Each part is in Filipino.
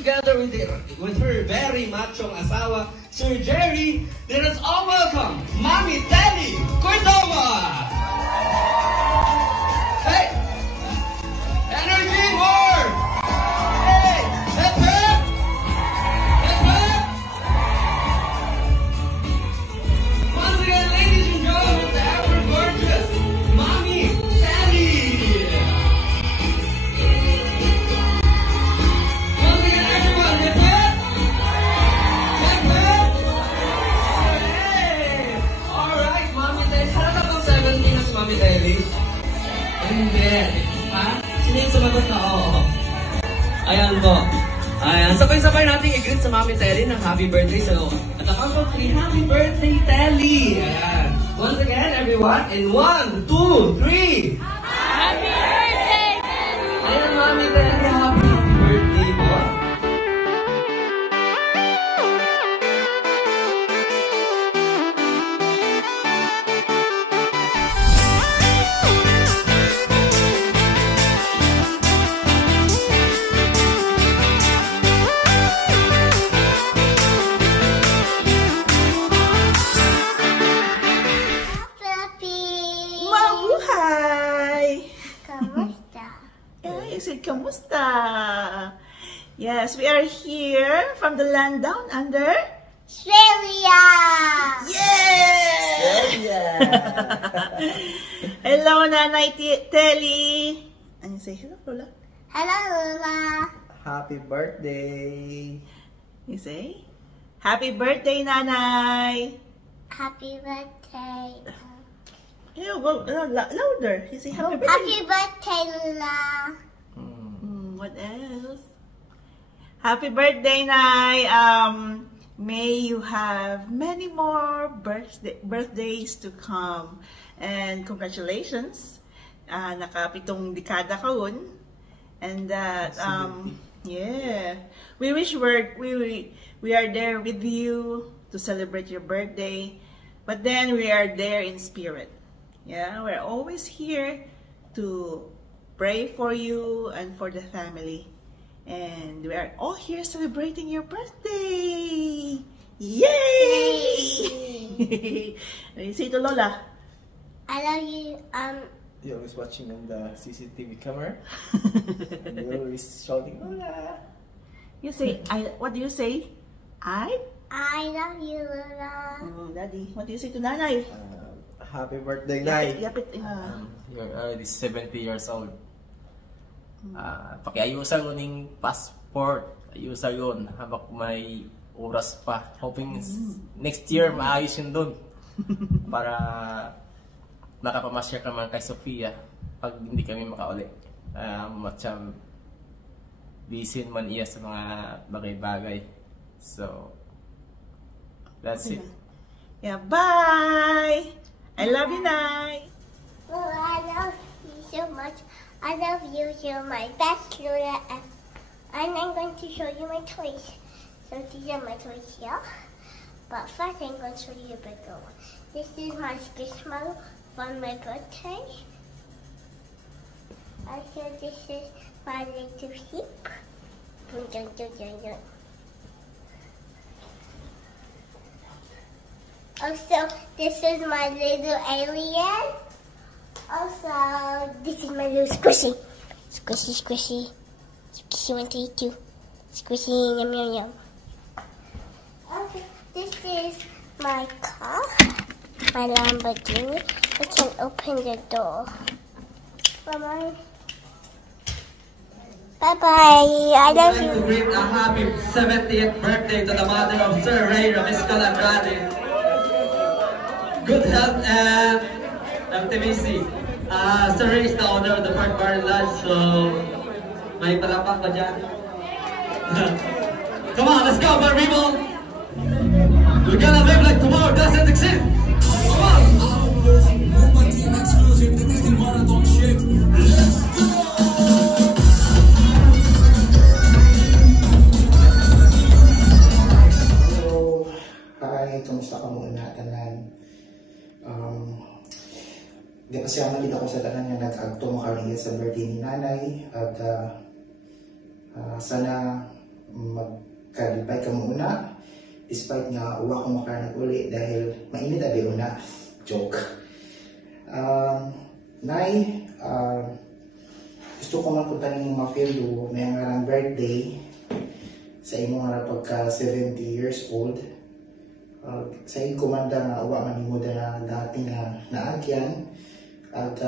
together with her very machong asawa, Sir Jerry. Let us all welcome Mami Telly Cordova! Hey! Energy more! Hey! Hip hip! Hip hip! Once again, ladies and gentlemen, the ever gorgeous Mami Telly! Once again, everyone, hip hip! Hip hip! Hey! Alright, Mami Telly. Harap ang 17 na si Mami Telly? Hindi. Ha? Sino yung sumagot na oo? Ayan po. Ayan. Sabay-sabay natin i-greet sa Mami Telly ng happy birthday. So, at the count of 3, happy birthday, Telly! Ayan. Once again, everyone, in 1, 2, 3! Happy birthday, Telly! Ayan, Mami Telly, happy birthday po. Kamusta? Yes, we are here from the land down under Australia! Yeah! Hello, Nanay Telly. And you say hello, Lola. Hello, Lola. Happy birthday! You say, happy birthday, Nanay. Happy birthday. You go louder. You say happy birthday. Happy birthday, Lola. What else? Happy birthday, Nay. May you have many more birthdays to come. And congratulations. Nakapitong dekada ka un. And that, yeah. We wish we are there with you to celebrate your birthday. But then we are there in spirit. Yeah, we're always here to pray for you and for the family. And we are all here celebrating your birthday. Yay! Say to Lola. I love you. You're always watching on the CCTV camera. You're always shouting, Lola. You say, what do you say? I love you, Lola. Daddy, what do you say to Nanay? Happy birthday, Nay. You're already 70 years old. Pakiayusan ko ning passport. Ayusan yun habang may oras pa. Hoping next year maayos yun dun. Para makapamasya ka man kay Sofia pag hindi kami makauli. Matsyam busy man iya sa mga bagay-bagay. So, that's it. Yeah, bye! I love you, Nay. Lola, I love you so much. I love you. You're my best, Lola. And I'm going to show you my toys. So these are my toys here. But first I'm going to show you a bigger one. This is my Squishmallow from my birthday. Also, this is my little sheep. Also, this is my little alien. Also, this is my little squishy. Squishy, squishy. Squishy want to eat you. Squishy, yum, yum, yum. Okay, this is my car. My Lamborghini. I can open the door. Bye-bye. Bye-bye. I love you. To greet a happy 70th birthday to the mother of Sir Ray Ramiscal Andrade. Good health and optimism. Sir Ray is the owner of the Park Bar and Lodge, so may palakpak ba dyan? Come on, let's go, my people! We're gonna live like tomorrow doesn't exist! Come on! Hello! Hi! Kamusta ka muna, tanan? Di pa siya malit ako sa tanan nga nag-agto makaringin sa birthday ni Nanay at sana magkalipay ka muna. Despite nga uwa ko makarnag uli dahil mainit abi una. Joke. Nay, gusto ko man punta ng mga feel may ngarang birthday sa imo nga pagka 70 years old. Sa iyong kumanda nga uwa man mo na dati nga naagyan. At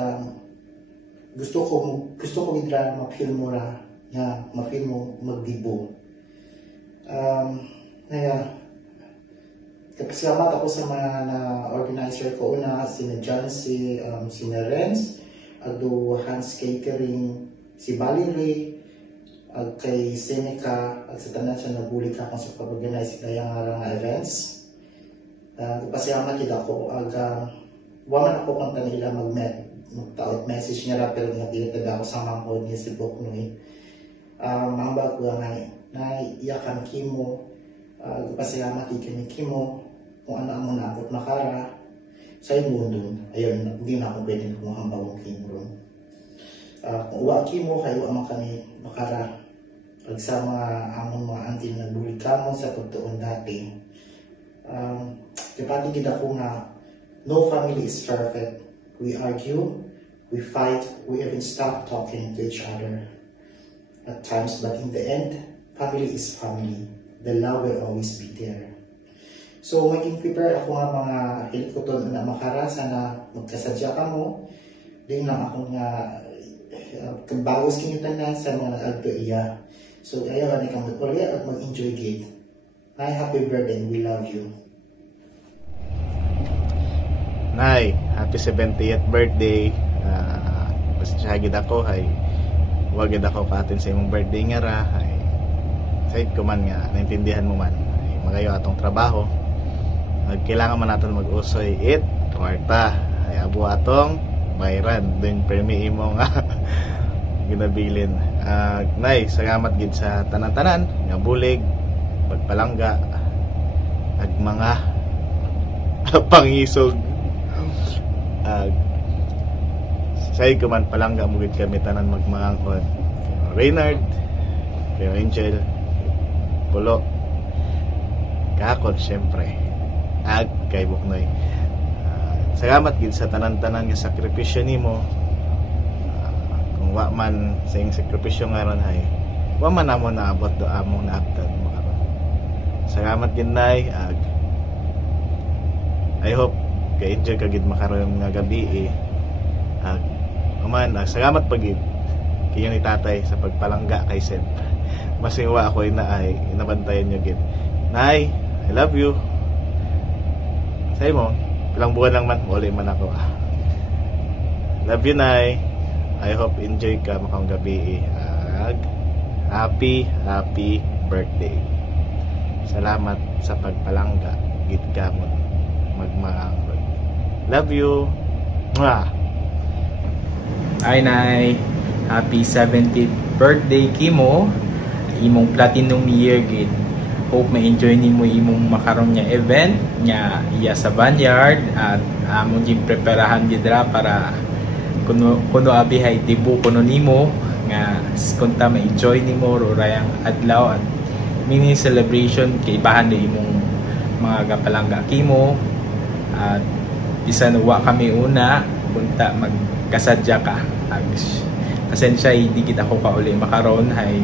gusto ko midra ma-feel mo ra nga ma-feel mo magdibo. Kapasalamat ako sa mga na-organizer ko una, sina John, sina Renz, ado Hans Catering, si Balile, at kay Seneca, at sa tanan siya nabulik ako sa pag-organize kaya nga events. Kapasalamat kita ko, waman ako kung tanila mag-taot message niya pero nga tinataga ako sa mga niya si Bok Nui. Mamba ko nga na iyakan kimo, kapasalamat kami kimo, kung ano ang mga abot makara sa imo doon. Ayun, hindi na ako pwede kumahamba ng kimo ron. Kung uwa kimo, kayo ang kami makara pag sa mga among mga auntie na bulig kamo sa pagtuon dati. Kapatigid ako nga, no family is perfect. We argue, we fight, we even stop talking to each other at times, but in the end, family is family. The love will always be there. So, maging prepare ako nga mga hilikoton na makara, sana magkasadya ka mo. Din lang ako nga bagos kinitanan sa mga nag-alto iya. So, ayaw na kang mag-uli at mag-enjoy gate. Nay, happy birthday and we love you. Nay, happy 70th birthday. Pasagid ako, hay. Wagid ako katin sa imong birthday nga ra. Hay. Kahit ko man nga, naintindihan mo man. Hay, magayo atong trabaho. Kailangan man natin mag-usoy it, kwarta. Hay, abo atong bayran. Doon permi imo nga ginabilin. Nay, salamat gid sa tanan-tanan. Nga bulig, pagpalangga, ag mga pangisog. Say ko man palangga mo gid kami tanan magmaangkot. Reynard, kay Angel, Pulo, kakot syempre. Ag kay Buknoy. Salamat gid sa tanan-tanan nga sakripisyo nimo. Kung wa man sa iyong sakripisyo ngaron hay, wa man namo naabot do among naabtan mo karon. Salamat gid nay. I hope kay enjoy ka gid makaroon nga gabi salamat pagid kayo ni tatay sa pagpalangga kay Seb. Masiwa ako na ay inabantayan nyo gid. Nay, I love you. Say mo, ilang buwan lang man uli man ako. Love you, Nay. I hope enjoy ka makang gabi. Happy birthday. Salamat sa pagpalangga gid ka mo magmaangkot. Love you. Mwah. Hi Nay, happy 70th birthday Kimo. Imong platinum year gid. Hope ma-enjoy nimo imong makaron nga event nga iya sa Vineyard at among gid preparahan gid ra para kuno abi hay tibu kuno nimo nga kunta ma-enjoy nimo rurayang adlaw at mini celebration kay ibahan ni imong mga kapalangga Kimo at bisan wa kami una punta magkasadya ka. Pasensya hindi kita ako kauli makaron hay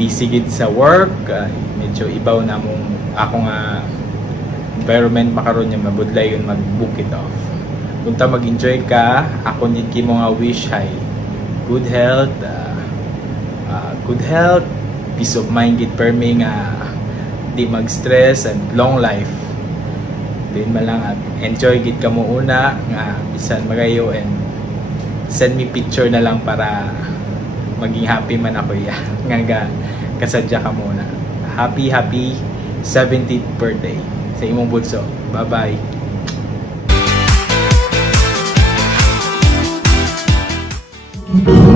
busy gid sa work, medyo ibaw na mong ako nga environment makaron yung mabudlay yun mag-book it off. Punta mag-enjoy ka, ako nid kimo nga wish hay good health, peace of mind gid permi nga di mag-stress and long life. Din man lang at enjoy gid ka mo una nga bisan magayo and send me picture na lang para maging happy man ako nga kasadya ka muna. Happy 70th birthday sa imong bunso. Bye bye. Oh,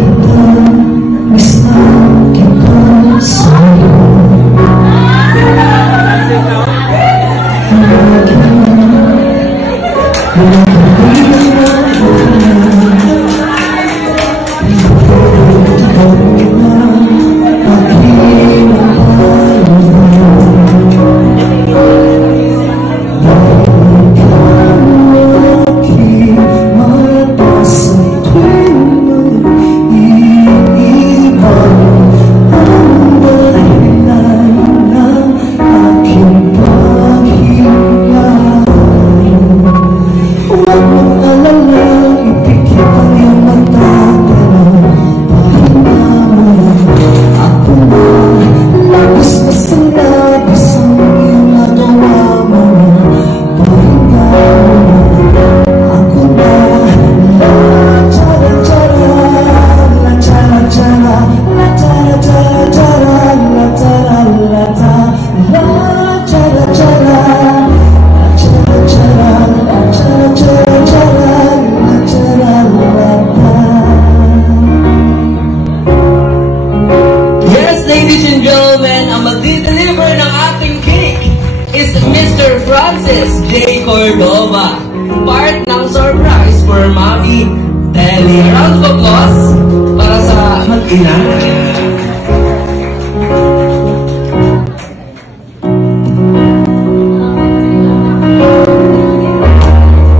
Mami Telly. A round of applause para sa mag-ina.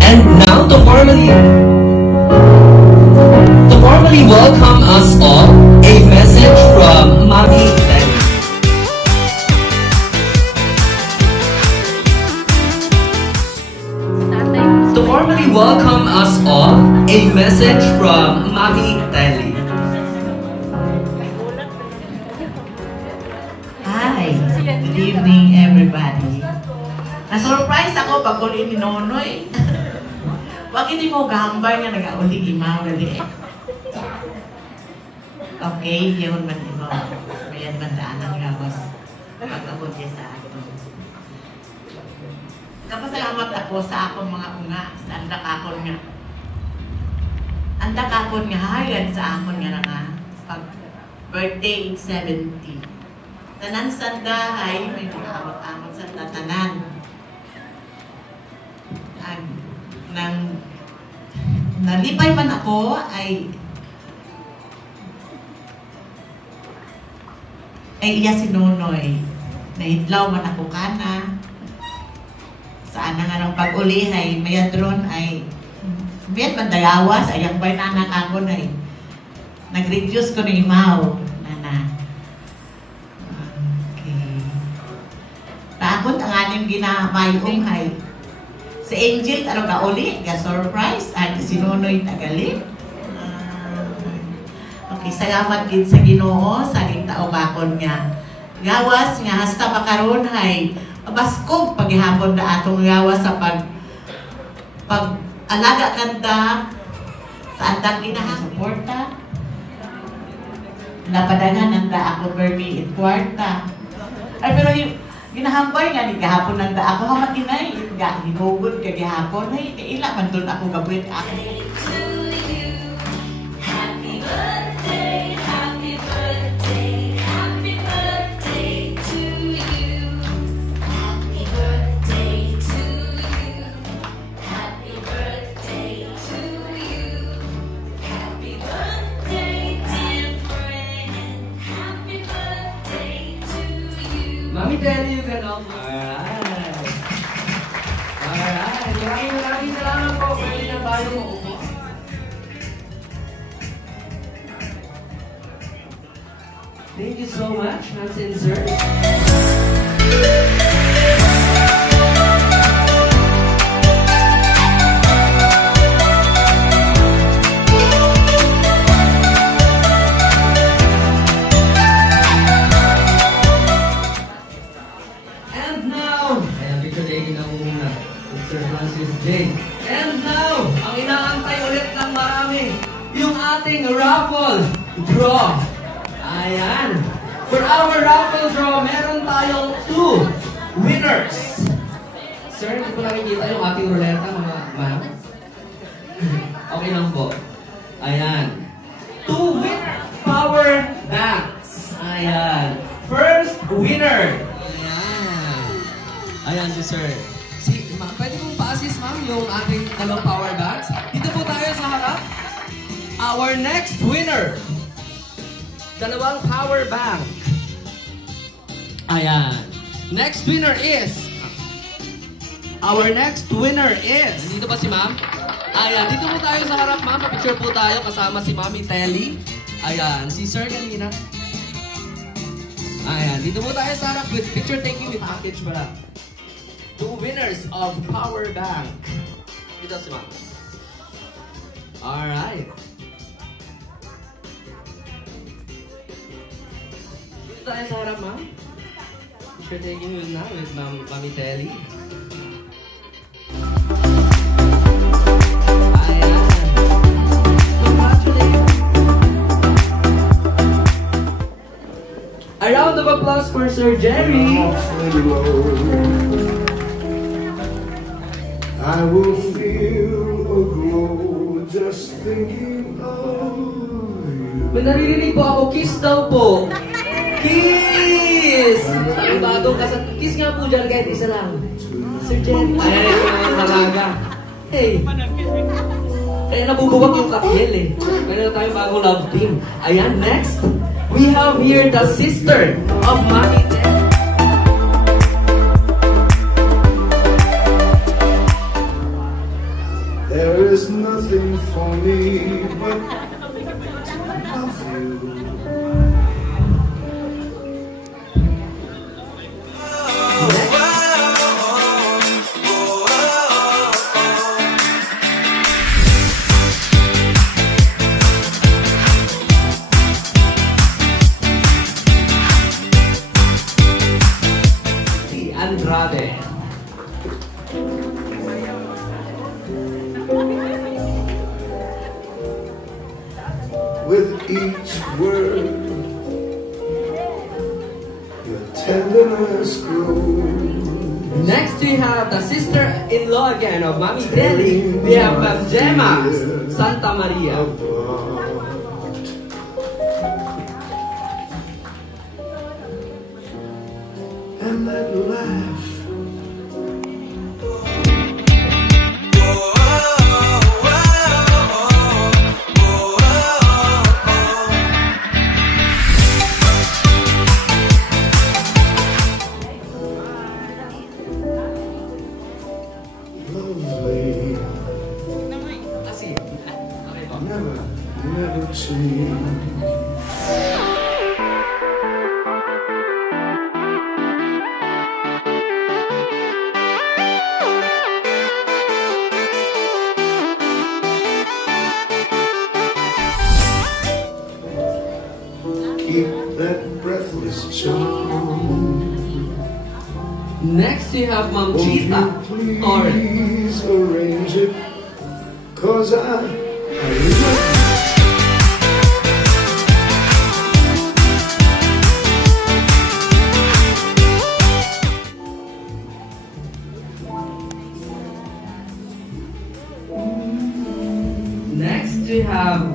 And now to formally welcome us all, a message from Mami Telly. To formally welcome us all, a message from Mami Telly. Hi, good evening everybody. Na-surprise ako pag uli ni Nonoy. Wag hindi mo gambay nga nag-uli imaw na di. Okay, yun man imo. Mayan man daanan nga mas pag-abot niya sa akin. Kapasalamat ako sa akong mga unga, sa andak akon nga. Andak akon nga hayad sa akon nga nga pag birthday in 70. Tanan sa dahay, may pinaawat-awat sa tatanan. Nang nalipay man ako ay iya si Nonoy. Nahidlaw man ako kana. Saan na nga ng pag-ulihay, mayadron ay biyat man dayawas, ayang bay na anak ako na nag-reduce ko na imaw. Nana. Okay. Takot ang aning ginamayong hay. Si Angel, ano ka uli? Ga-surprise. At si Nonoy tagali. Okay, salamat din sa Ginoo sa aking taobakon nga. Gawas nga, hasta makaroon hay baskog paghihapon na atong gawas sa pag-alaga kanta sa andang ginahasuporta. Napadangan nanda ako Bernie at kwarta. Ay, pero yung ginahambay nga, ni gahapon nanda ako hamatinay. Hinugod ka gihapon. Ay, kaila man doon ako gabwit ako. Mami Telly, you can help. Alright. Maraming salamat po. Pwede na tayo maupo. Thank you so much, Nancy and Sir. And now, ang inaantay ulit ng marami, yung ating raffle draw. Ayan. For our raffle draw, meron tayong 2 winners. Sir, hindi ko nakikita yung ating ruleta, mga ma'am. Okay lang po. Ayan. 2 winner power banks. Ayan. First winner. Ayan. Ayan si Sir. Pwede mong pa-assist, ma'am, yung ating dalawang power banks. Dito po tayo sa harap. Our next winner. Dalawang power bank. Ayan. Next winner is... Our next winner is... Nandito ba si ma'am? Ayan. Dito po tayo sa harap, ma'am. Pa-picture po tayo kasama si Mami Telly. Ayan. Si Sir kanina. Ayan. Dito po tayo sa harap with picture taking with package pala. 2 winners of power bank. Dito si ma'am. Alright. Dito tayo sa harap, ma'am. Picture taking with Mami Telly. Ayan. Congratulations. A round of applause for Sir Jerry. I will feel a glow just thinking of you. May naririnig po ako, kiss daw po. Kiss! Ang bagong kasat. Kiss nga po dyan kahit isa lang. Sir Jerry. Ayan, yung mga talaga. Hey. Kaya nabubuwag yung kakil eh. Meron na tayong bagong love team. Ayan, next, we have here the sister of Mami Del. There is nothing for me but to love you. Andrade. With each word, your tenderness grows. Next we have the sister-in-law again of Mami Deli. We have Gemma Santa Maria. And that laugh, lovely, never change. Keep that breathless charm. Next you have Mom Chita Torres. Please arrange it, 'cause I love Next we have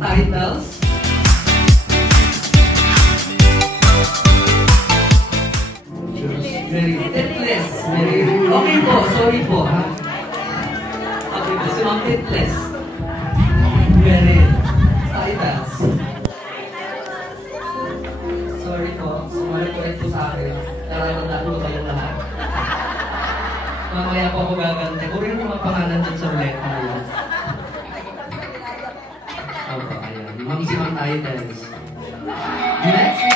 titles. Very titless. Okay po, sorry po ha. Okay po, si Ma'am Titless. Very titles. Sorry po, sumalit po sa akin. Nararamdaman ko kayong lahat. Mamaya po ako gaganda. Kurin mo mga pangalan dyan sa ruleta na yun. Opo, ayan. Ma'am si Ma'am Titles. Next.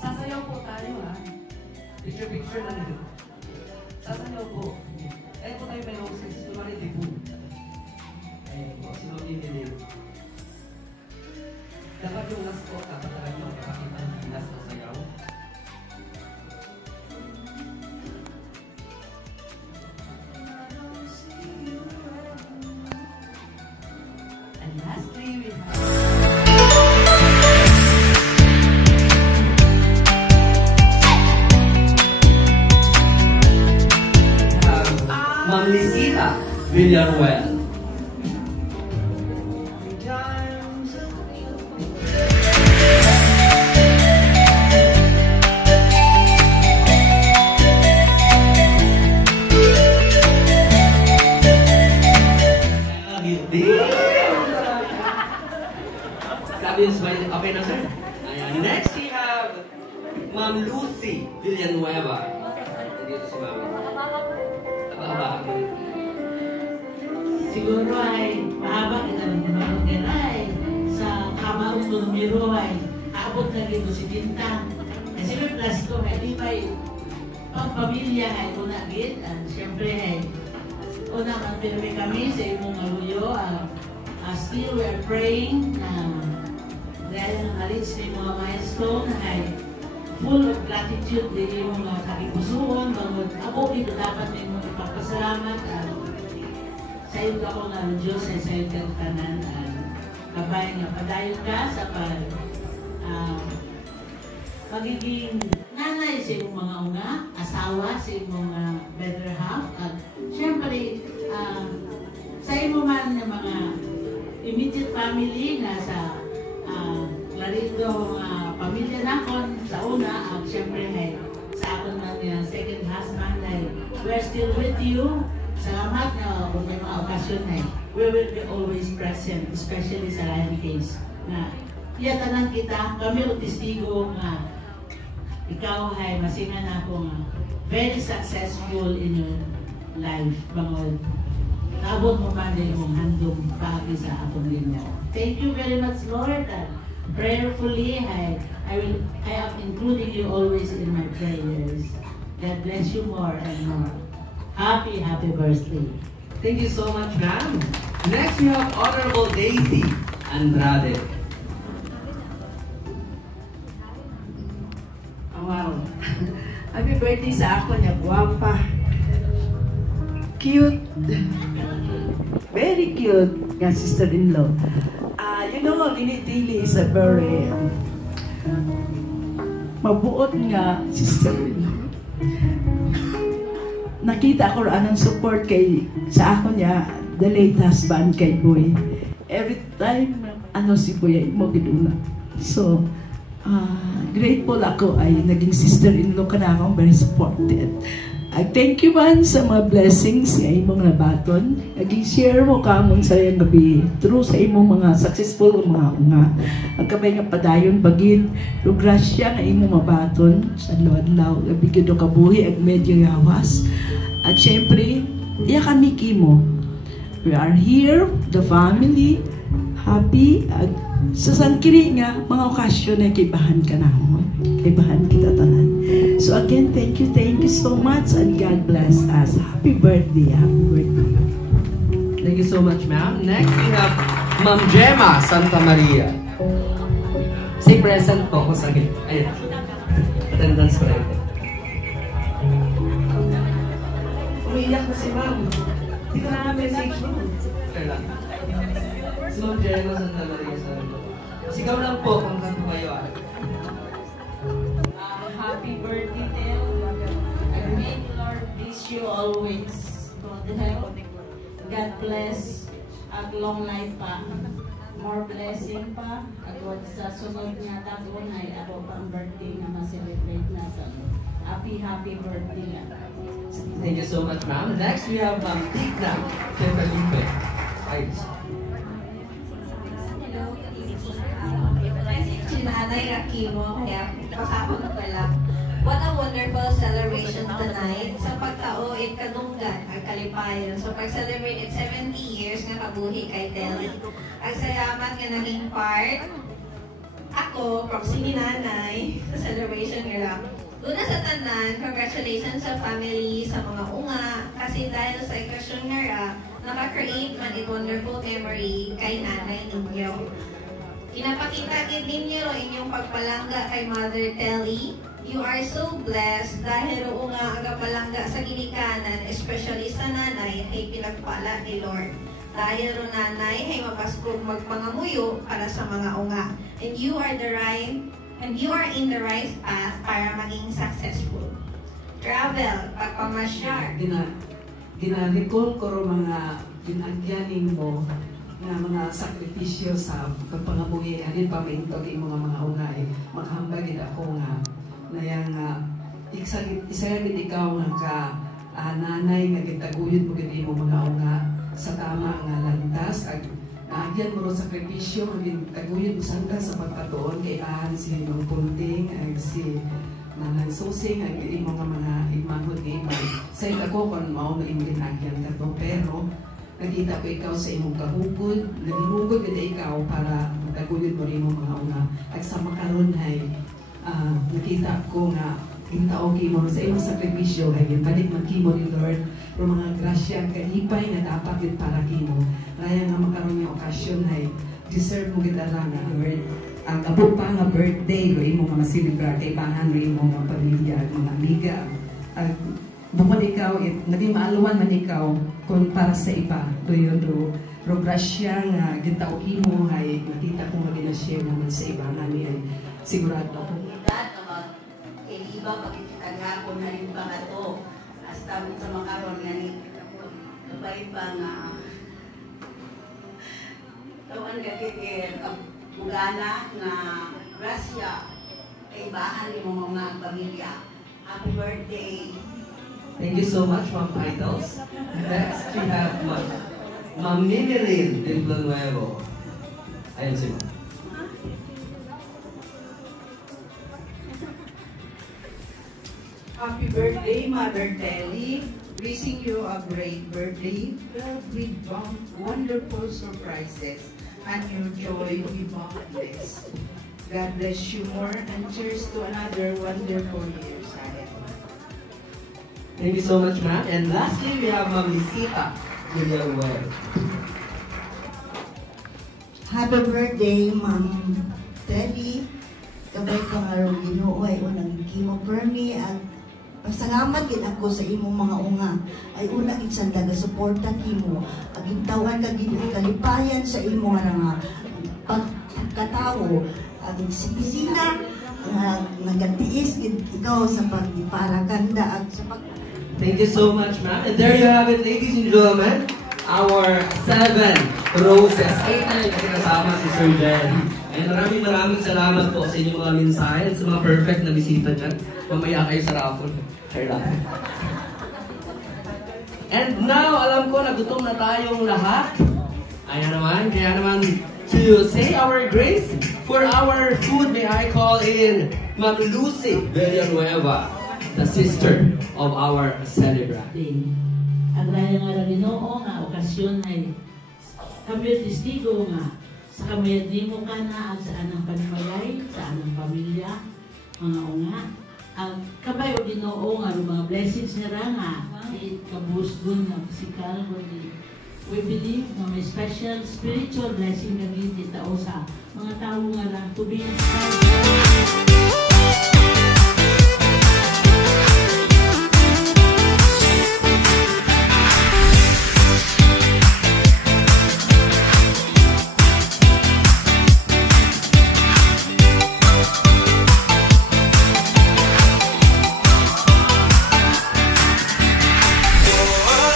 Sasayaw po tayo ha. Picture lang yun. Sasayaw po. Eh po tayo may roses. Kumari debut. Ayan po. Si Mami Deli. Dapat yung last po. Dapat talaga yung kapakita ng last na sayaw. And lastly we have Ma'am Lisita Villaruel. Grabe yung smile. Okay na sir. Ayan. Next we have Ma'am Lucy Villanueva. Dito si Mami. Siguro ay mahaba kita ng pamangkin ay sa kamaong numero ay abot na rin si Tinta. Kasi may plasiko ay di may pamilya ay unagit at siyempre ay unang ang pinamay kami sa imong aluyo. Still we are praying na dahil nakalis na yung mga milestone ay full of gratitude din yung mga kakipusuon. Ako dito dapat na yung mga ipagpasalamat sa iyo ako nga ng Diyos ay sa iyo kang tanan kabay nga padayon ka sa magiging nanay sa iyong mga unga, asawa sa iyong mga better half at syempre sa iyo man ng mga immediate family na sa Clarito pamilya nakon sa una at syempre ay sa akon ng second husband ay we're still with you. Salamat na kung may mga okasyon ay we will be always present, especially sa Lion Case na iyatanan kita, kami o testigo nga ikaw ay masingan ako nga very successful in your life, bangod naabot mo man din mong handong pagi sa atong linyo. Thank you very much, Lord. Prayerfully, I am including you always in my prayers. God bless you more and more. Happy birthday. Thank you so much, ma'am. Next, we have Honorable Daisy Andrade. Oh, wow. Happy birthday sa ako niya, guwapa. Cute. Very cute nga sister-in-law. You know, Linitili is a very mabuot nga sister-in-law. Nakita ko anong support sa ako niya, the late husband kay Boy. Every time, si Boy ay mo gidula. So, grateful ako ay naging sister-in-law ka na akong very supported. Thank you man sa mga blessings sa imong nabaton. Nag-share mo ka mong sayang gabi through sa imong mga successful mga unga. Ang kabay nga padayon bagid, do grasya nga imong mabaton sa adlaw gabi gyud kabuhi ag medyo yawas. At syempre, iya kami kimo. We are here, the family, happy ag sa sankiri nga mga okasyon na kaibahan ka namon. Kaibahan kita tanan. So again, thank you so much and God bless us. Happy birthday. Thank you so much, ma'am. Next, we have Ma'am Gemma Santa Maria. Say present po kung sakit. Ayun. Attendance ko rin. Umiiyak na si ma'am. Hindi ko na-message mo. Kaya lang. Si Ma'am Gemma Santa Maria. Sigaw lang po kung kanto kayo. Happy birthday, Tel. And may the Lord bless you always. God bless. At long life pa. More blessing pa. At what sa sunod nga taon ay ako pang birthday na ma-celebrate natin. Happy birthday. Thank you so much, ma'am. Next, we have Ma'am Tigna Felipe. Nanay Rakimo, kaya pasapon pa lang. What a wonderful celebration tonight sa pagtao kanunggan ang kalipayon. So pag-celebrate 70 years nga kabuhi kay Telly. Ang sayaman nga naging part ako, proxy ni nanay sa celebration nila. Una sa tanan, congratulations sa family, sa mga unga, kasi dahil sa okasyon nga naka-create man a wonderful memory kay nanay ninyo. Kinapakita din niyo inyong pagpalangga kay Mother Telly. You are so blessed dahil nga ang palangga sa ginikanan, especially sa nanay, ay pinagpala ni Lord. Dahil nanay ay mapaskog magpangamuyo para sa mga unga. And you are in the right path para maging successful. Travel, pagpamasyar. Ginarikol ko ro mga ginagyanin mo nga mga sakripisyo sa pagpangabuhi. Anin pa maintog yung mga unay. Maghambagin ako nga na yung isagagit ikaw nga ka nanay nga gitaguyod mo gini mo mga unga sa tama nga landas. Agyan mo ro sakripisyo nga gitaguyod mo sangka sa pagpatuon kay si Nong Punting ag si Nanang Susing ag mga imahod nga ibang sa ikaw kung mao nga imong agyan ka to. Pero nakita ko ikaw sa imong kahugod, nagihugod kita ikaw para mataguyod mo rin mga una. At sa makaroon ay nakita ko nga gintaog mo sa imong sakripisyo ay ginbalik magkimo ni Lord pero mga grasya kanipay nga dapat yun para kimo. Raya nga makaroon yung okasyon ay deserve mo kita lang nga Lord. Ang kabuk pa nga birthday ko imo nga masilibra kay pangan rin mo mga pamilya at mga amiga. Bukod ikaw, naging maaluan man ikaw kung para sa iba, do grasya nga gintaog mo ay nakita ko nga ginashare naman sa iba namin ay sigurado ako. Kaya iba pagkikita nga kung halin pa nga to. Hasta mo sa makaroon nga ni kapay pa nga Tawan ka kaya mugana na grasya kay bahan ni mga pamilya. Happy birthday. Thank you so much, Ma'am Titles. Next, we have Ma'am Mimilin Villanueva. Ayan si Ma'am. Happy birthday, Mother Telly. Wishing you a great birthday filled with wonderful surprises and your joy be boundless. God bless you more and cheers to another wonderful year ahead. Thank you so much, ma'am. And lastly, we have Ma'am Lisita Villanueva. Happy birthday, Ma'am Telly. Kabay ka nga rin Ginoo ay unang gimo permi at pasalamat gid ako sa imong mga unga ay una gid sa taga-suporta kimo aging tawan ka gid kalipayan sa imo nga pagkatawo aging sipisina nagatiis gid ikaw sa pagparakanda at sa pag. Thank you so much, ma'am. And there you have it, ladies and gentlemen. Our 7 roses. 8 na yung kasama si Sir Jen. And maraming salamat po sa inyong mga mensahe at sa mga perfect na bisita dyan. Mamaya kayo sa raffle. And now, alam ko na gutom na tayong lahat. Ayan naman, kaya naman to say our grace for our food, may I call in Ma'am Lucy Villanueva, the sister of our celebrant. Ang raya nga Ginoo nga okasyon ay kami testigo nga sa kami mo ka na sa anang panimalay, sa anang pamilya, mga unga. Ang kabay o Ginoo nga mga blessings nga nga kabusgon nga physical kundi we believe na may special spiritual blessing nga gid tao sa mga tao nga lang to be inspired. Wow.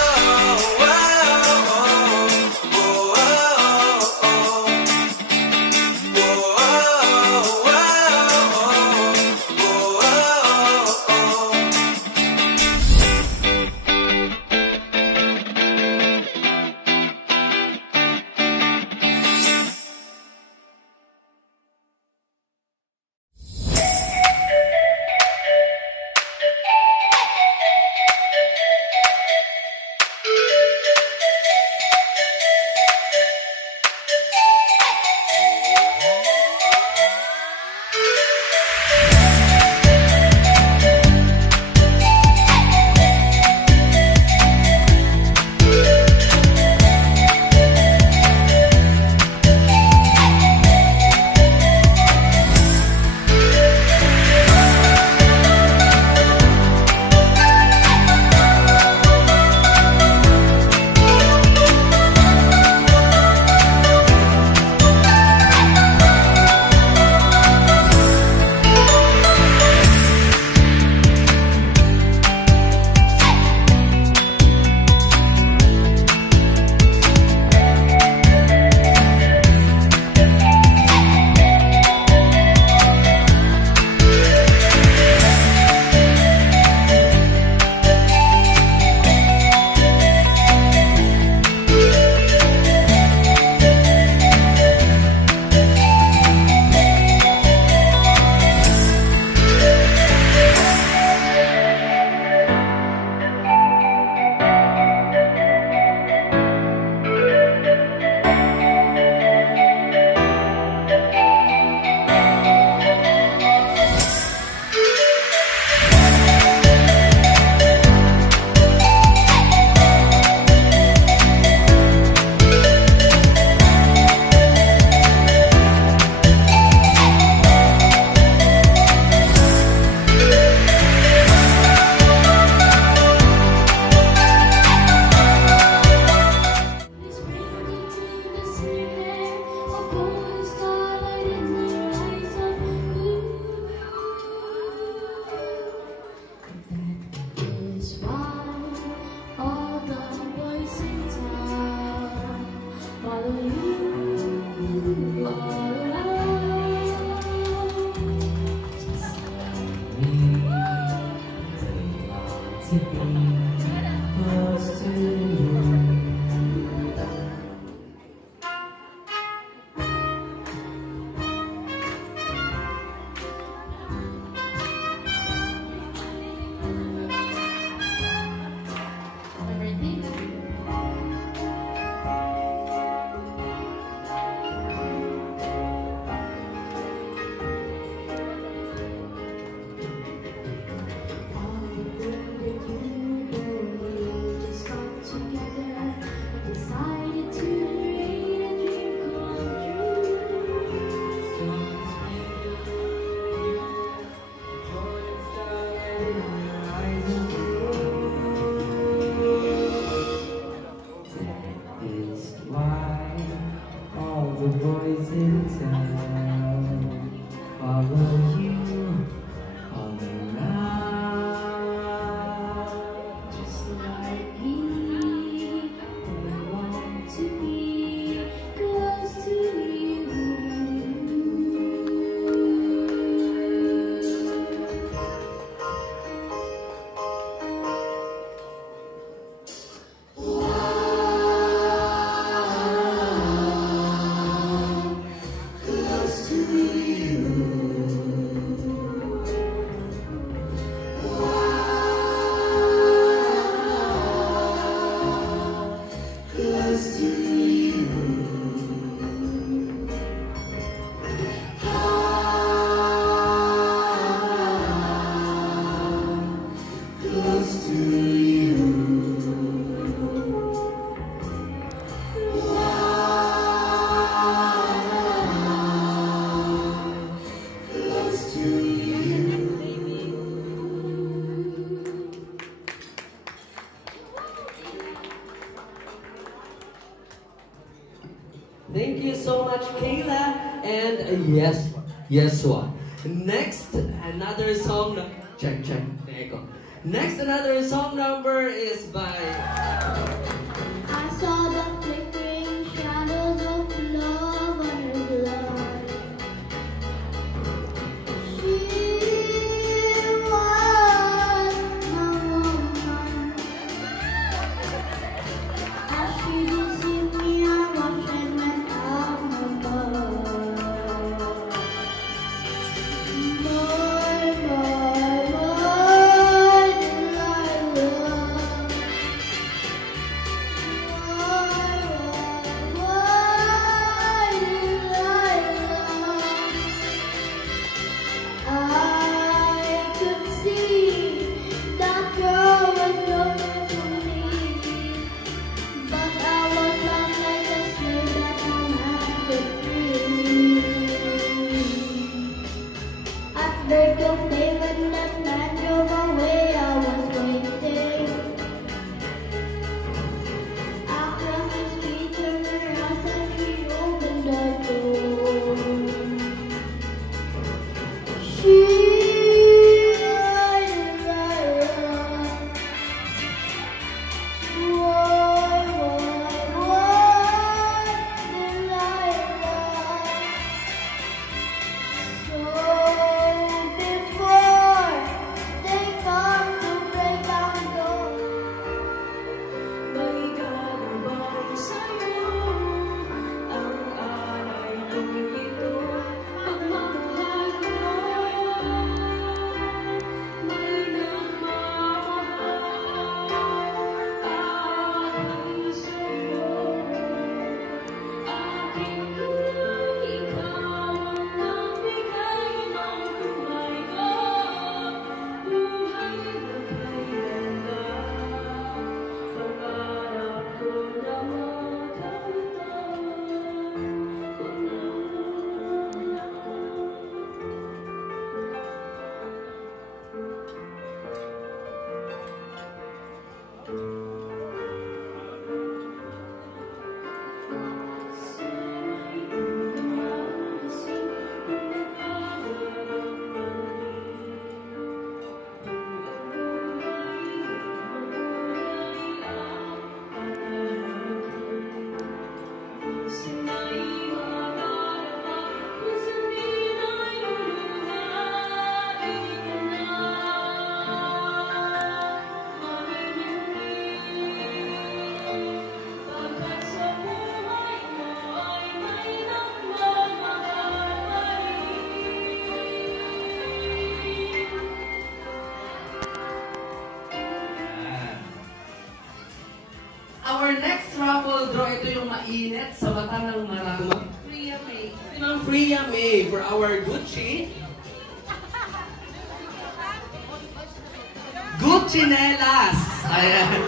to you. Close to you. Close to you. Close to you. Thank you so much, Kayla. And yes, Yeswa. Next, another song. Check. Echo. Next, another song number is by. I saw the flickering shadows of love on her blood. She was my woman. As she deceived me, I watched and went out my blood. Bird of David, that man drove away, I was waiting. Across the street, turned her house and she opened the door. She Our next raffle draw, ito yung mainit sa mata ng marami. Freya May. Si Ma'am Freya May for our Gucci. Gucci Nelas. Ayan.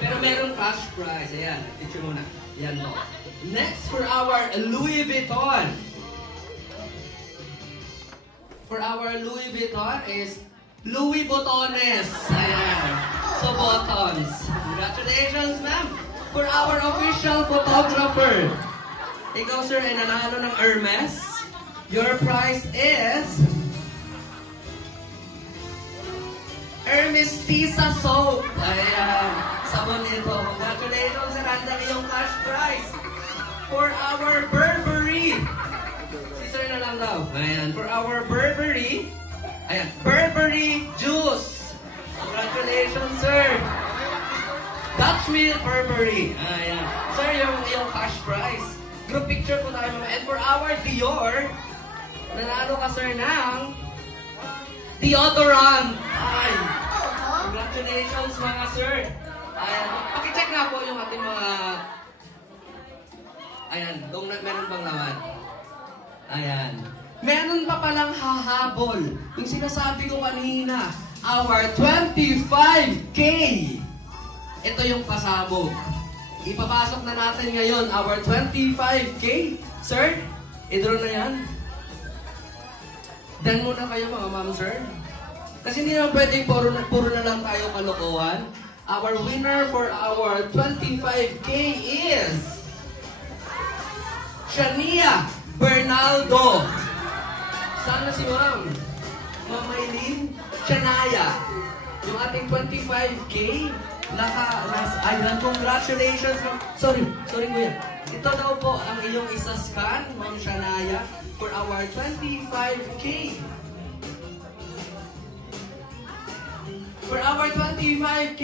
Pero meron cash prize. Ayan. Picture muna. Ayan mo. Next for our Louis Vuitton. For our Louis Vuitton is Louis Botones. Ayan. So, buttons. Congratulations, ma'am. For our official photographer. Ikaw, sir, ay nanalo ng Hermes. Your prize is Hermes Tisa Soap. Ayan. Sabon ito. Congratulations, sir. Handa iyong cash prize. For our Burberry. Si sir na lang daw. Ayan. For our Burberry. Ayan. Burberry Juice. Congratulations, sir. Dutch Mill Burberry. Ayan. Sir, yung cash prize. Group picture po tayo mga. And for our Dior, nanalo ka sir ng deodorant. Ay, congratulations mga sir. Ayan, pakicheck nga po yung ating mga... Ayan, meron bang laman? Ayan. Meron pa palang hahabol. Yung sinasabi ko kanina, our 25K. Ito yung pasabog. Ipapasok na natin ngayon, our 25K. Sir, i-draw na yan. Dan muna kayo mga ma'am, sir. Kasi hindi naman pwedeng puro na lang tayo kalokohan. Our winner for our 25K is Shania Bernaldo. Sana si ma'am? Ma'am Maylene? Shania. Yung ating 25K. Ayan, congratulations ma'am. Sorry kuya. Ito daw po ang iyong isa-scan, ma'am Shania, for our 25K. For our 25K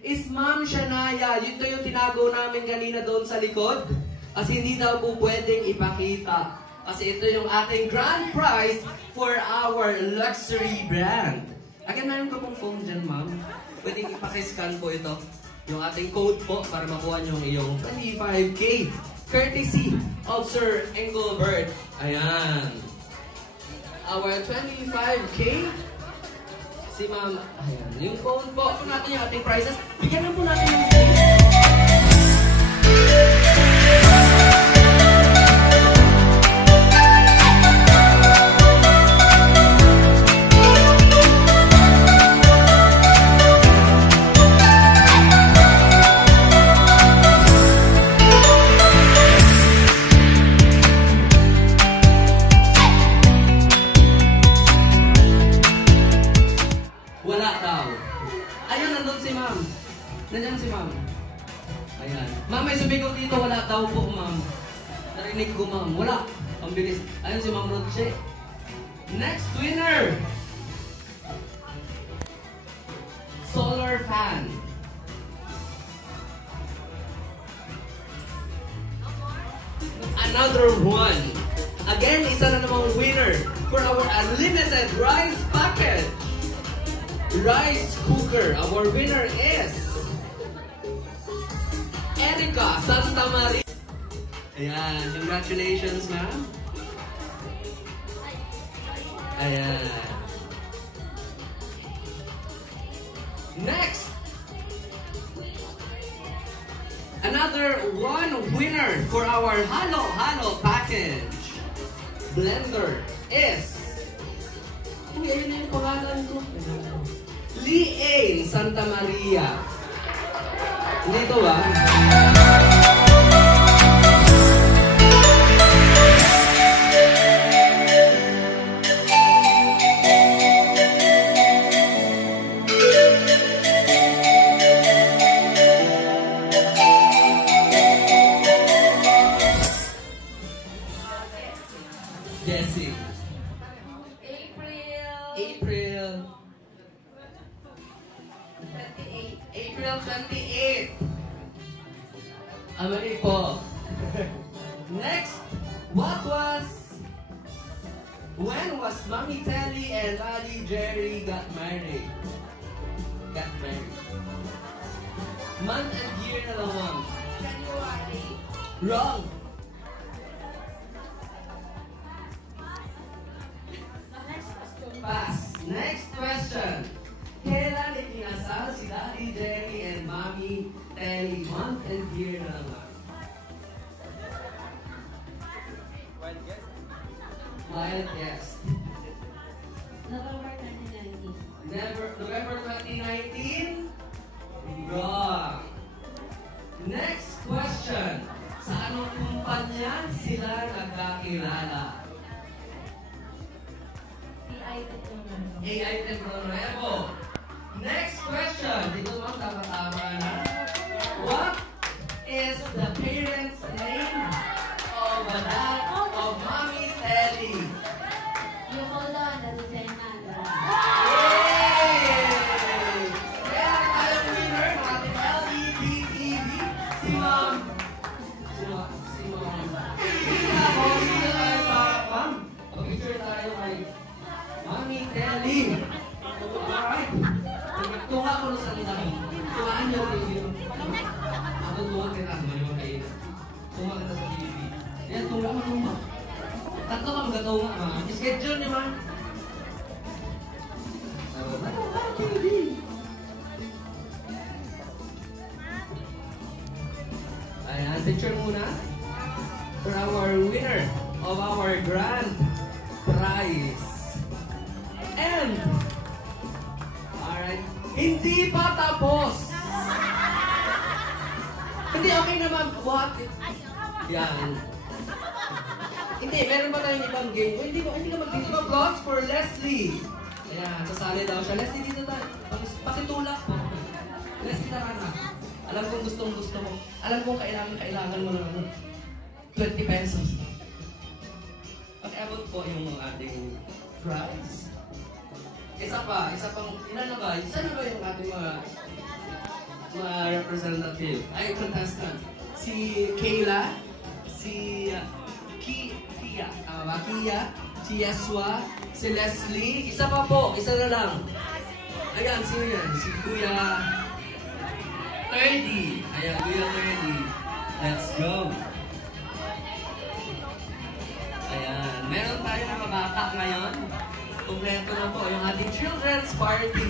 is Ma'am Shania. Ito yung tinago namin kanina doon sa likod. Kasi hindi daw po pwedeng ipakita. Kasi ito yung ating grand prize for our luxury brand. Again, mayroon ko pong phone dyan, ma'am. Pwedeng ipakiscan po ito. Yung ating code po para makuha nyo yung 25K. Courtesy of Sir Engelbert. Ayan. Our 25K. Si ma'am, ayan, yung phone po natin yung ating prizes. Bigyan na po natin yung stage. Nandiyan si ma'am. Ayan. Ma'am, may sumigaw dito. Wala daw po, ma'am. Narinig ko, ma'am. Wala. Ang bilis. Ayun si Ma'am Roche. Next winner. Solar fan. Another one. Again, isa na namang winner for our unlimited rice package. Rice cooker. Our winner is Erica Santa Maria. Ayan, congratulations, ma'am. Ayan. Next. Another one winner for our Halo Halo package. Blender is... Uy, ayun na yung pangalan ko. Liane Santa Maria. Dito ba? Jessie. April 28. Amali po. Next, when was Mommy Telly and Daddy Jerry got married? Month and year na lang, ma'am. January. Wrong. Pass. Next question. Kailan ikinasal si Daddy Jerry and Mommy Telly? Month and year na lang, ma'am. Wild guess. November 2019. November 2019? Wrong. Next question. Sa anong kumpanya sila nagkakilala? AI Tecnologo. Next question. Dito ma'am, tama na. What is the parents' name of the dad of Mommy Telly? You hold on, that's the same answer. Yay! Kaya tayong winner ng ating LED TV, si Ma'am ang gato nga, ha? Schedule niyo, man. Ayan, picture muna. For our winner of our grand prize. And, alright, hindi pa tapos. Hindi, okay naman. What? Yan. Hindi, meron pa tayong ibang game. Hindi ka mag-dito. Applause for Leslie. Ayan, sasali daw siya. Leslie, dito tayo. Pakitulak po. Leslie, tara na. Alam kong gustong-gusto mo. Alam kong kailangan mo ng 20 pesos. Pag-abot po yung ating prize. Isa pang, ilan na ba? Isa na ba yung ating mga representative? Ay, contestant. Si Kayla, si Kia, si Yeswa, si Leslie. Isa pa po, isa na lang. Ayan, sino yan? Si Kuya 30. Ayan, Kuya 30. Let's go. Ayan, meron tayo na mabaka ngayon. Kompleto na po yung ating children's party.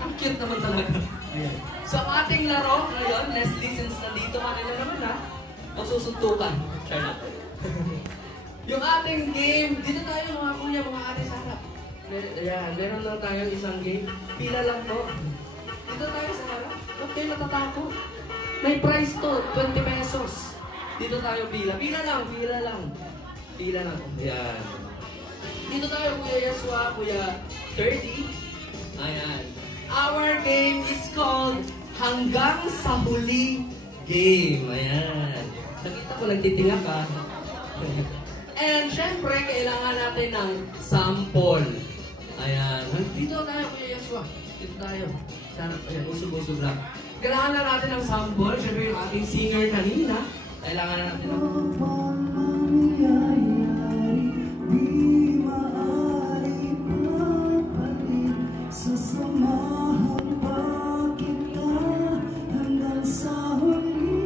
Ang cute naman talaga. Ayan. So, ang ating laro ngayon, Leslie, since nandito ka na naman ha, magsusuntukan. Share na. Yung ating game, dito tayo mga kuya, mga ate sa harap. Ayan, meron lang tayo isang game. Pila lang po. Dito tayo sa harap. Huwag kayo natatako. May prize to, 20 pesos. Dito tayo pila. Pila lang. Pila lang. Ayan. Dito tayo, Kuya Yeswa, Kuya 30. Ayan. Our game is called Hanggang sa Huli Game. Ayan. Nakita ko, nagtitinga ka. And syempre, kailangan natin ng sample. Ayan. Dito tayo, Kuya Yeswa. Dito tayo. Ayan, usog-usog lang. Kailangan na natin ng sample. Syempre, yung ating singer kanina. Kailangan na natin ng... Sasamahan pa kita hanggang sa huli.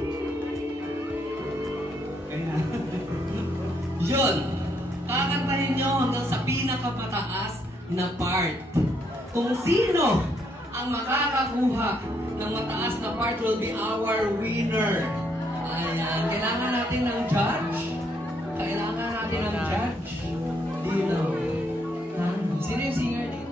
Yun! Kakantahin nyo hanggang sa pinakamataas na part. Kung sino ang makakakuha ng mataas na part will be our winner. Ayan. Kailangan natin ng judge. Dino. Sino yung singer dito?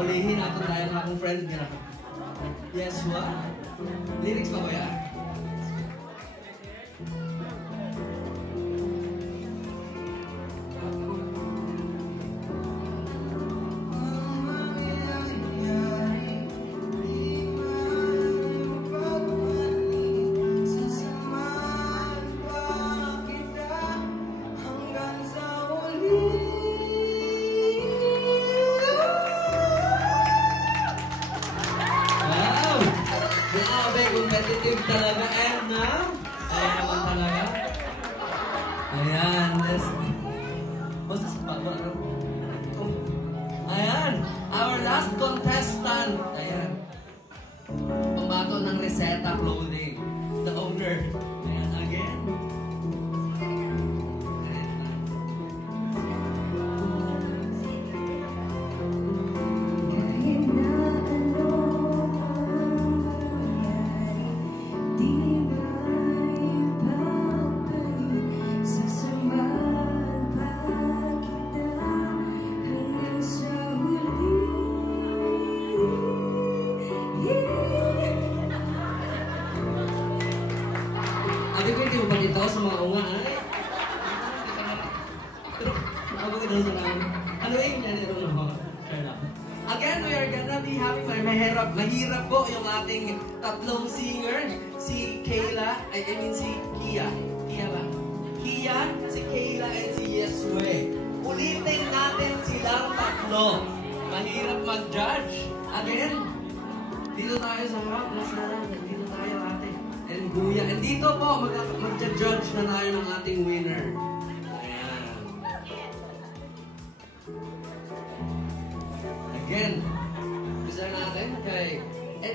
Ulihin natin dahil akong friend niya. Yeswa? Lyrics pa ba yan? Competitive talaga, and now, ayan naman talaga. Ayan, basta sa pagwa, no? Ayan, our last contestant. Ayan, pambato ng Reseta Clothing, the owner. Ayan, again. Abi ko hindi mo pagkitaw sa mga unga, ay. Abang ito sa namin. Ano yung naniro na? Again, we are gonna be having mahirap po yung ating tatlong singer. Si Kayla, I mean si Kia. Kia ba? Kia, si Kayla, and si Yeswe. Ulitin natin silang tatlo. Mahirap mag-judge. Again, dito tayo sa harap. Dito tayo, ate. And Kuya. And dito po, mag-judge na tayo ng ating winner. Ayan. Again, bisa natin kay...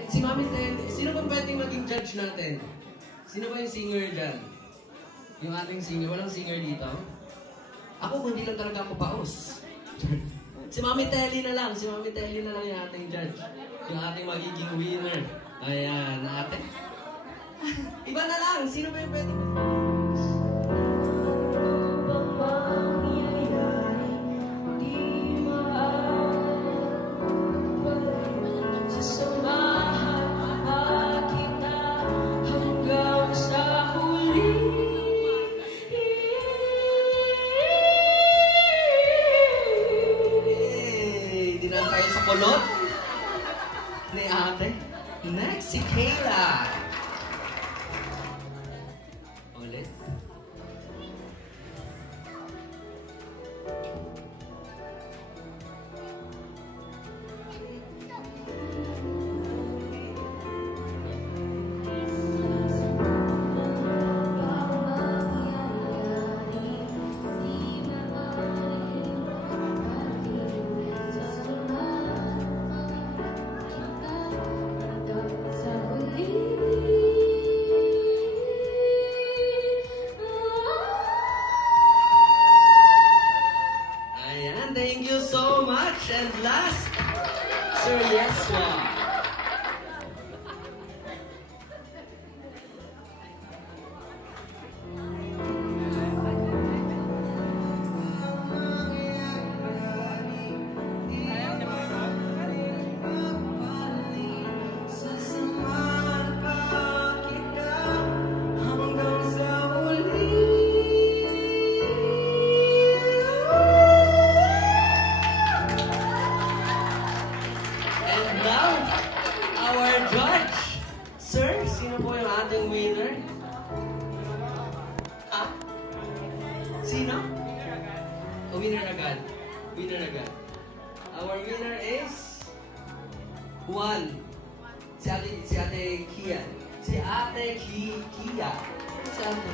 si Mami Tel, sino ba pwedeng maging judge natin? Sino ba yung singer dyan? Yung ating singer. Walang singer dito? Ako, hindi lang talaga ako paus. Si Mami Telly na lang. Si Mami Telly na lang yung ating judge. Yung ating magiging winner. Ayan, ate. Iba na lang. Sino ba yung pwedeng? Kulot ni ate. Next, si Kayla. Ulit. Thank you so much. And last, Sir Yeswa. Sino po yung ating winner? Ah? Sino? Oh, winner agad. Winner agad. Our winner is... 1. Si Ate Kia. Si Ate Kia. Si Ate...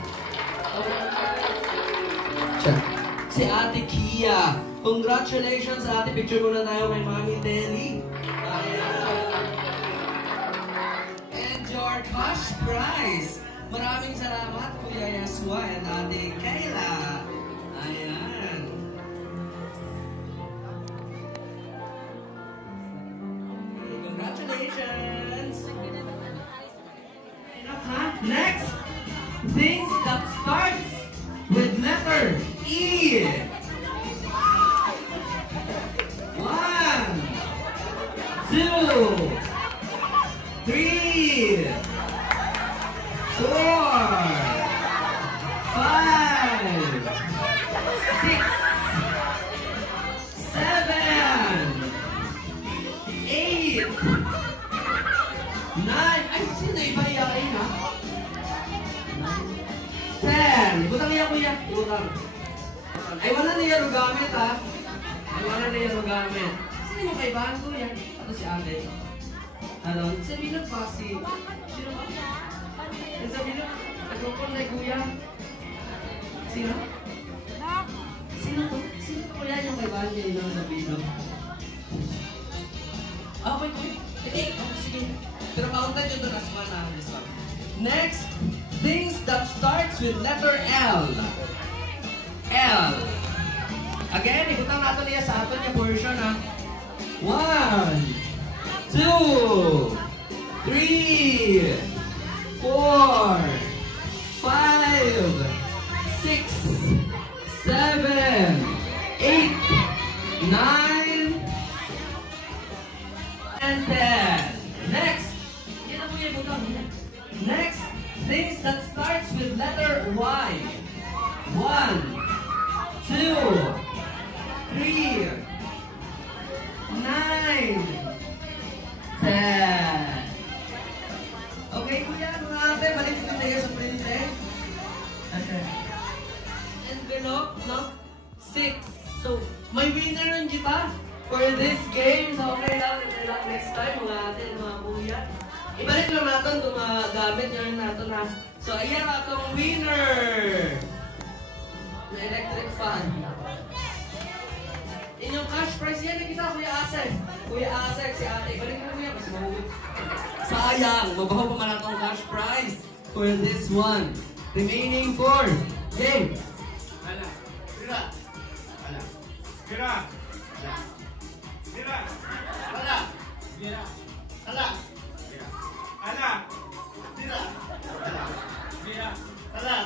Si Ate Kia. Congratulations, Ate. Picture muna tayo kay Mami Telly. Your cash prize. Maraming salamat, Kuya Yeswa at Ate Kayla. Ayan. Congratulations. Next, things that starts with letter E. 1, 2, 3, 4, 5, 6, 7, 8, 9. Ay, sino iba iyakin ha? 10. Ibutang niya, kuya. Ibutang. Ay, wala na yan gamit ha. Ay, wala na yan gamit. Sino yung kaibahan ko yan? Ito si ate. Ano? Sabihin pa si... Sino ba? Sabihin na, nag-grupon na kuya. Sino? Sino to? Sino to kuya yung kaibahan niya yung sabihin? Okay, kuya. Sige. Pero kauntan yung doon as one na this one. Next, things that starts with letter L. L. Again, ibutang natin niya sa atin yung portion ha. 1, 2, 3, 4, 5, 6, 7, 8, 9, and 10. Next, next, things that starts with letter Y. 1, 2, 3, 9, 10. Okay, kuya, mga ate, balik ko tayo sa printer. Okay. Envelope, no? 6. So, may winner rin kita. for this game. So, okay lang. Next time, mga kuya. Ibalik lang natin itong mga gamit nyo natin na. So, ayan atong winner! Na electric fan. Inyong cash prize yan, nakita Kuya Asek. Kuya Asek, si ate. Ibalik na kuya, mas mahuwi. Sayang, mabaho pa man itong cash prize for this one. Remaining 4. Game! Hala, tira. Hala, tira. Hala, tira. Hala, tira. Hala, tira. Hala, tira. Hala, tira. Hala.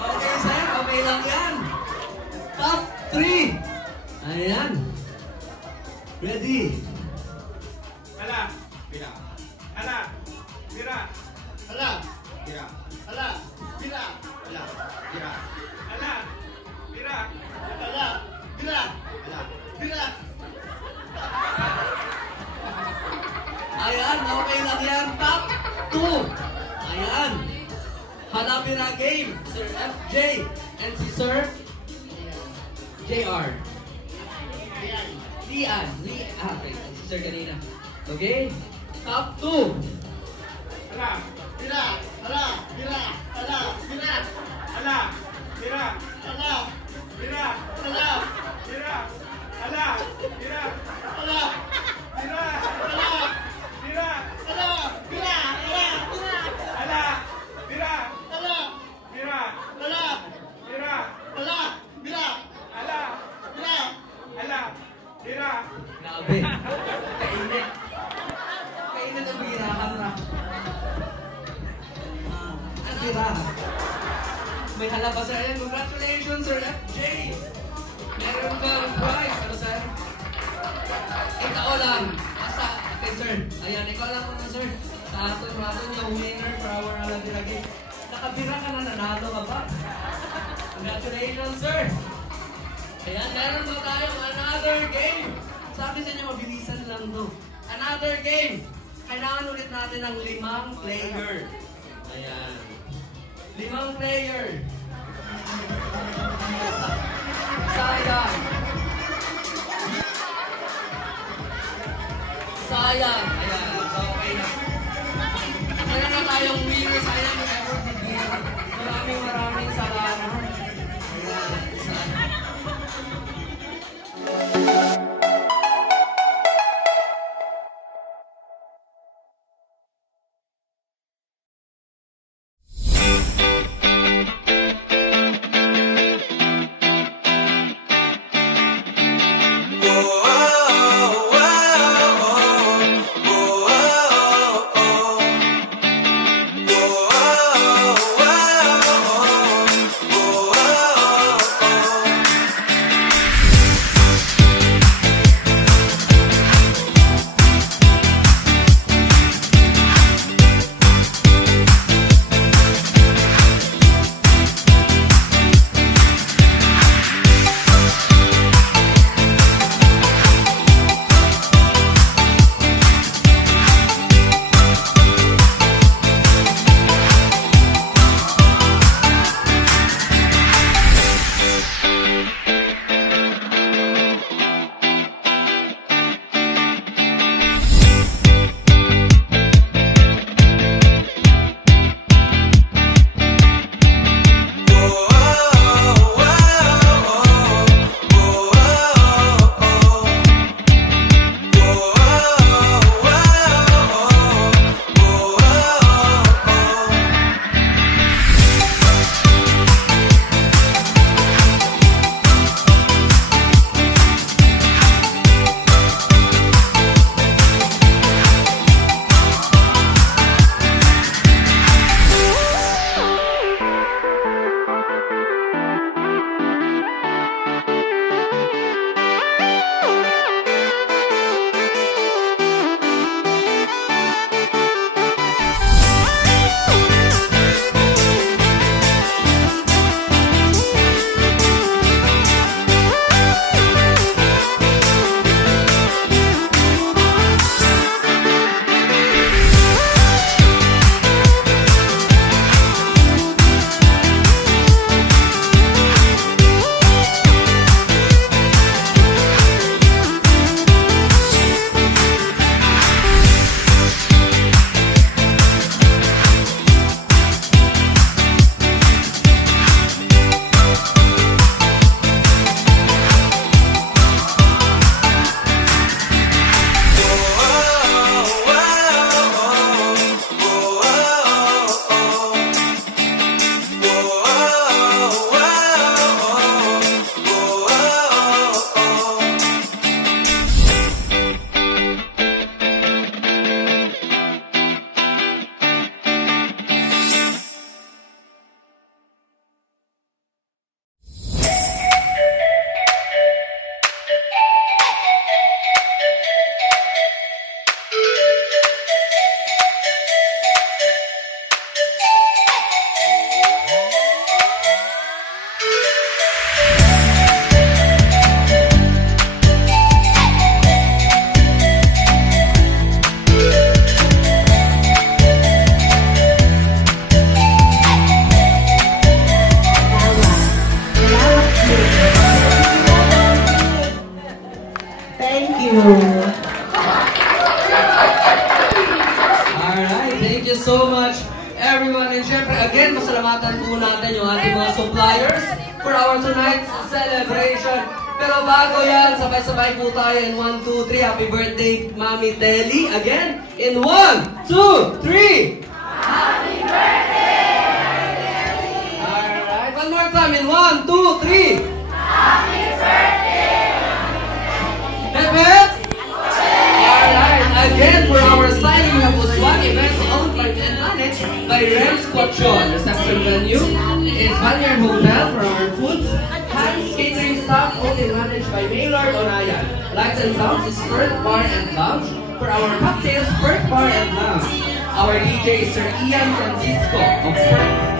Okay, sir. Okay lang yan. Top 3. Ayan. Ready? Hala, tira. Hala, tira. Hala, tira. Hala, tira. Hala, tira. Hala, tira. Hala, tira. Hala, tira. Ayan, okay lang yan. Top 2. Ayan. Hanapira game. Sir FJ. And si Sir JR. Lian. Okay. Si Sir kanina. Okay. Top 2. Hala, tira. Hala, tira. Hala, tira. Hala, tira. Hala, tira. Hala, tira. Hala, tira. Hala, tira. Hala, tira. Hala, tira. Hala, tira. Hala, tira. Hala, tira. Hala, tira. Hala, tira. Hala, tira. Grabe. Kainit. Kainit ang birahan ra. Ang birahan. May halaba sir. Ayan, congratulations Sir FJ. Meron kang prize. Ano sir? Ikaw lang. Asa? Okay sir. Ayan, ikaw lang po sir. Sa atin yung winner for our Hanapira game. Nakabira ka na, nanalo ka ba? Congratulations sir. Ayan, meron po tayong another game. Sabi sa inyo, mabilisan lang to. Another game. Kailangan ulit natin ng 5 player. Ayan. 5 player. Sayang. Sayang. Ayan. Okay na. Meron na tayong winner. Sayang yung effort ni Gina. Maraming salamat. Ayan. Sayang. Oh, oh, oh, oh, oh. Alright, thank you so much, everyone. And syempre, again, pasalamatan po natin yung ating mga suppliers for our tonight's celebration. Pero bago yan, sabay-sabay po tayo in 1, 2, 3. Happy birthday, Mami Telly. Again, in 1, 2, 3. Happy birthday! Alright, one more time in 1, 2, 3. Happy birthday! Hip hip! Alright, again for our styling, we have Uswan Events owned and managed by Rems Cochon. Reception venue is Valier Hotel for our foods. Hans Catering staff owned and managed by Maylord Onayan. Lights and sounds is Perth Bar and Lounge. For our cocktails, Perth Bar and Lounge. Our DJ is Sir Ian Francisco of Perth